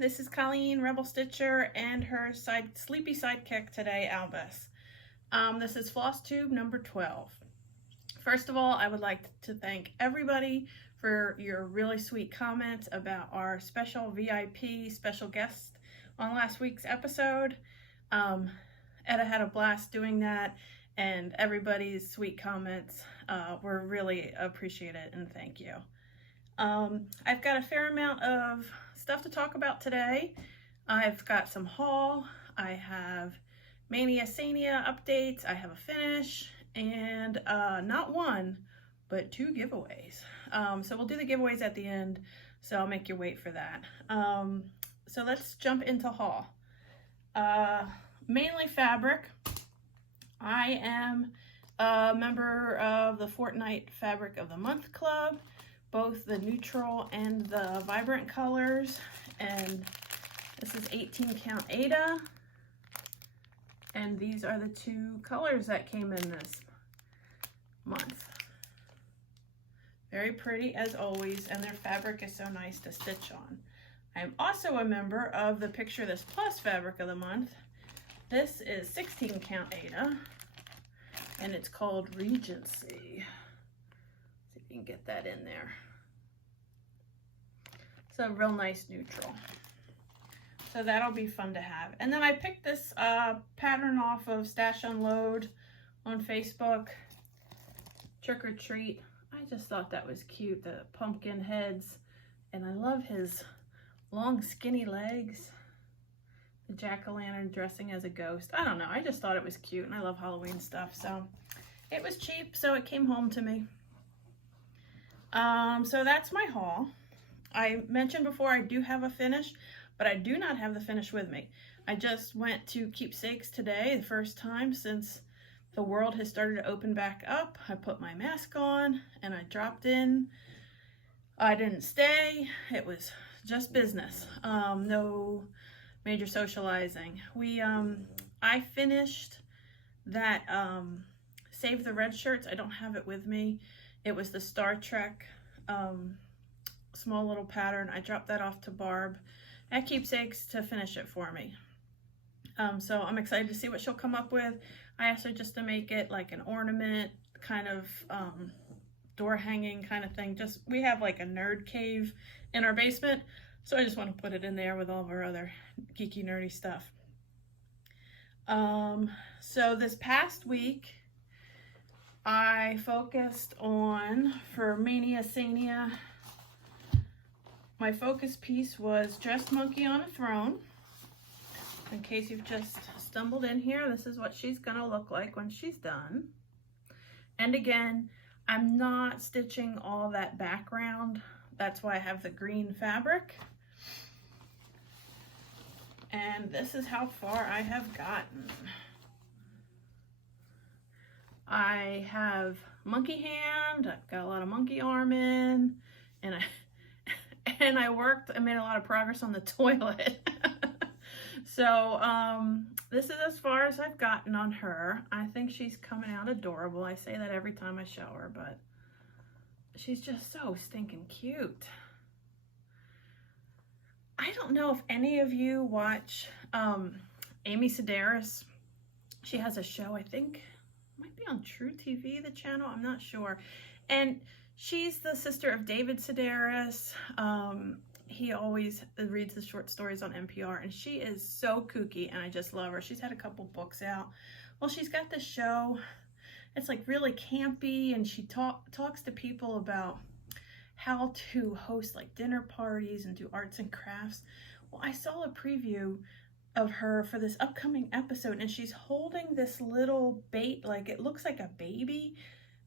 This is Colleen, Rebel Stitcher, and her sleepy sidekick today, Albus. This is FlossTube number 12. First of all, I would like to thank everybody for your really sweet comments about our special VIP special guest on last week's episode. Etta had a blast doing that, and everybody's sweet comments were really appreciated, and thank you. I've got a fair amount of stuff to talk about today. I've got some haul, I have Maynia Sania updates, I have a finish, and not one, but 2 giveaways. So we'll do the giveaways at the end, so I'll make you wait for that. So let's jump into haul. Mainly fabric. I am a member of the Fortnite Fabric of the Month Club, both the neutral and the vibrant colors, and this is 18 count Ada, and these are the 2 colors that came in this month. Very pretty as always, and their fabric is so nice to stitch on. I'm also a member of the Picture This Plus Fabric of the Month. This is 16 count Ada, and it's called Regency. See if you can get that in there. It's a real nice neutral. So that'll be fun to have. And then I picked this pattern off of Stash Unload on Facebook. Trick or Treat. I just thought that was cute, the pumpkin heads. And I love his long skinny legs. The jack-o'-lantern dressing as a ghost. I don't know, I just thought it was cute, and I love Halloween stuff. So it was cheap, so it came home to me. So that's my haul. I mentioned before I do have a finish, but I do not have the finish with me. I just went to Keepsakes today, the first time since the world has started to open back up. I put my mask on and I dropped in. I didn't stay. It was just business. No major socializing. I finished that Save the Red shirts. I don't have it with me. It was the Star Trek small little pattern. I dropped that off to Barb at Keepsakes to finish it for me. So I'm excited to see what she'll come up with. I asked her just to make it like an ornament, kind of door hanging kind of thing. Just, we have like a nerd cave in our basement, so I just want to put it in there with all of our other geeky nerdy stuff. So this past week I focused on, for Maynia Sania, my focus piece was Dressed Monkey on a Throne. In case you've just stumbled in here, this is what she's gonna look like when she's done. And again, I'm not stitching all that background. That's why I have the green fabric. And this is how far I have gotten. I have monkey hand, I've got a lot of monkey arm in, and I made a lot of progress on the toilet. So this is as far as I've gotten on her. I think she's coming out adorable. I say that every time I show her, but she's just so stinking cute. I don't know if any of you watch Amy Sedaris. She has a show, I think, it might be on True TV, the channel, I'm not sure. And she's the sister of David Sedaris. He always reads the short stories on NPR, and she is so kooky, and I just love her. She's had a couple books out. Well, she's got this show. It's like really campy, and she talks to people about how to host like dinner parties and do arts and crafts. Well, I saw a preview of her for this upcoming episode, and she's holding this little bait, like it looks like a baby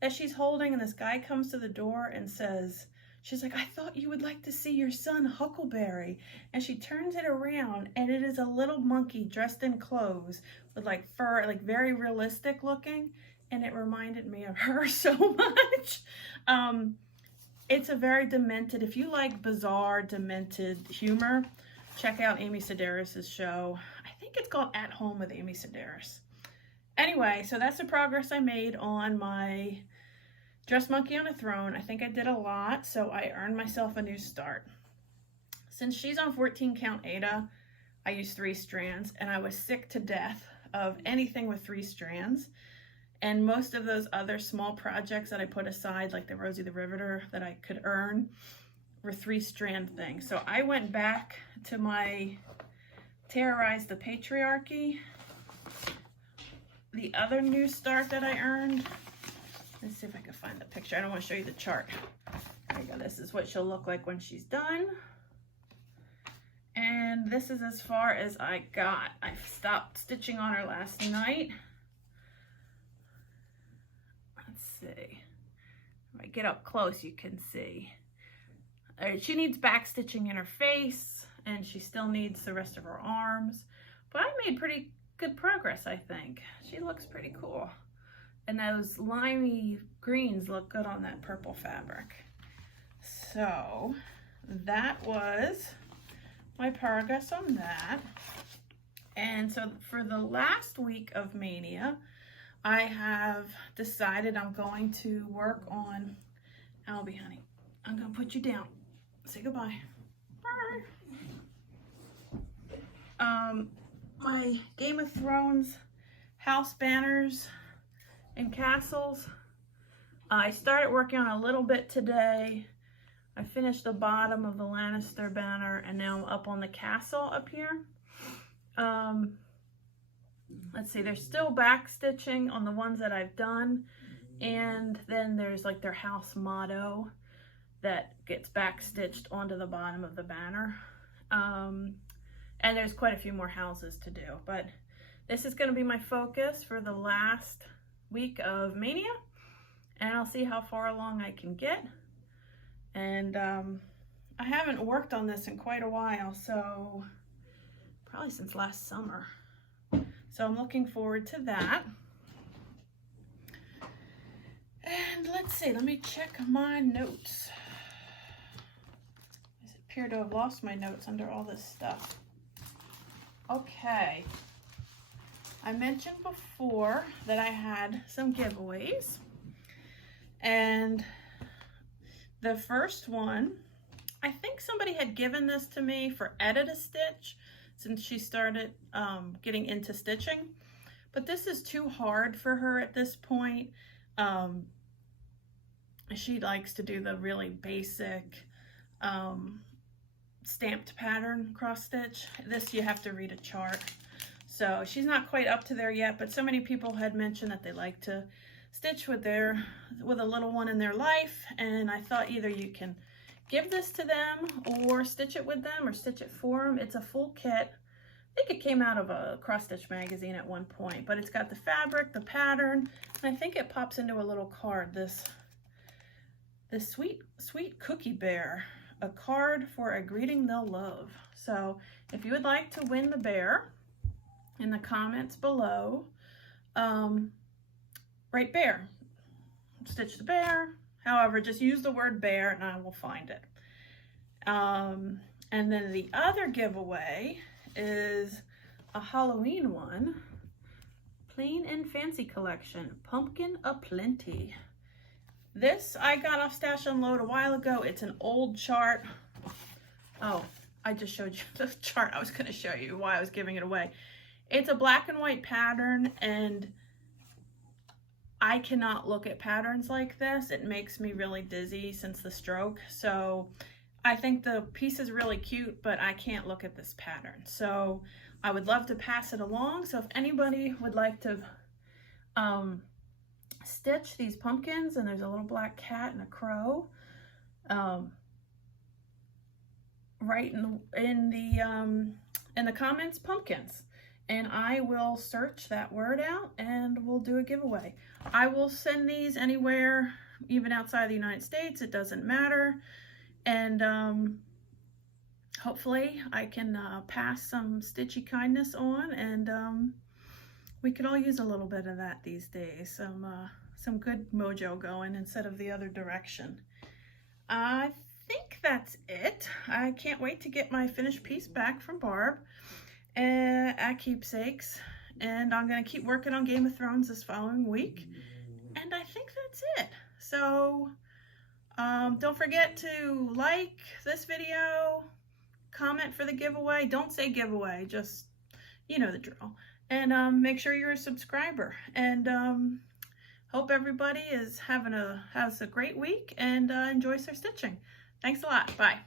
that she's holding, and this guy comes to the door and says, she's like, I thought you would like to see your son Huckleberry. And she turns it around, and it is a little monkey dressed in clothes with like fur, like very realistic looking. And it reminded me of her so much. It's a very demented, if you like bizarre, demented humor, check out Amy Sedaris' show. I think it's called At Home with Amy Sedaris. Anyway, so that's the progress I made on my Dressed Monkey on a Throne. I think I did a lot, so I earned myself a new start. Since she's on 14 count Ada, I use 3 strands, and I was sick to death of anything with 3 strands. And most of those other small projects that I put aside, like the Rosie the Riveter that I could earn, were 3 strand things. So I went back to my Terrorize the Patriarchy. The other new start that I earned, let's see if I can find the picture. I don't want to show you the chart. There you go. This is what she'll look like when she's done. And this is as far as I got. I stopped stitching on her last night. Let's see. If I get up close, you can see. She needs back stitching in her face, and she still needs the rest of her arms. But I made pretty good progress, I think. She looks pretty cool. And those limey greens look good on that purple fabric. So that was my progress on that. And so for the last week of Maynia, I have decided I'm going to work on, Albie, honey, I'm gonna put you down. Say goodbye. Bye. My Game of Thrones house banners and castles. I started working on a little bit today. I finished the bottom of the Lannister banner, and now I'm up on the castle up here. Let's see, there's still back stitching on the ones that I've done, and then there's like their house motto that gets back stitched onto the bottom of the banner. And there's quite a few more houses to do, but this is going to be my focus for the last week of Maynia, and I'll see how far along I can get. And I haven't worked on this in quite a while, so probably since last summer. So I'm looking forward to that. And let's see, let me check my notes. I appear to have lost my notes under all this stuff. Okay. I mentioned before that I had some giveaways. And the first one, I think somebody had given this to me for Edit-A-Stitch since she started getting into stitching. But this is too hard for her at this point. She likes to do the really basic stamped pattern cross stitch. This you have to read a chart. So she's not quite up to there yet, but so many people had mentioned that they like to stitch with a little one in their life, and I thought either you can give this to them or stitch it with them or stitch it for them. It's a full kit. I think it came out of a cross stitch magazine at one point, but it's got the fabric, the pattern, and I think it pops into a little card, this sweet cookie bear, a card for a greeting they'll love. So if you would like to win the bear, in the comments below, write bear, stitch the bear, however, just use the word bear and I will find it. And then the other giveaway is a Halloween one, Plain and Fancy Collection, Pumpkin Aplenty. This I got off Stash Unload a while ago. It's an old chart. Oh, I just showed you the chart. I was going to show you why I was giving it away. It's a black and white pattern, and I cannot look at patterns like this. It makes me really dizzy since the stroke. So I think the piece is really cute, but I can't look at this pattern. So I would love to pass it along. So if anybody would like to stitch these pumpkins, and there's a little black cat and a crow, write in the comments pumpkins, and I will search that word out and we'll do a giveaway. I will send these anywhere, even outside the United States. It doesn't matter. And hopefully I can pass some stitchy kindness on, and we could all use a little bit of that these days. Some good mojo going instead of the other direction. I think that's it. I can't wait to get my finished piece back from Barb at Keepsakes, and I'm going to keep working on Game of Thrones this following week, and I think that's it. So don't forget to like this video, comment for the giveaway. Don't say giveaway, just, you know the drill. And make sure you're a subscriber. And hope everybody is has a great week and enjoys their stitching. Thanks a lot. Bye.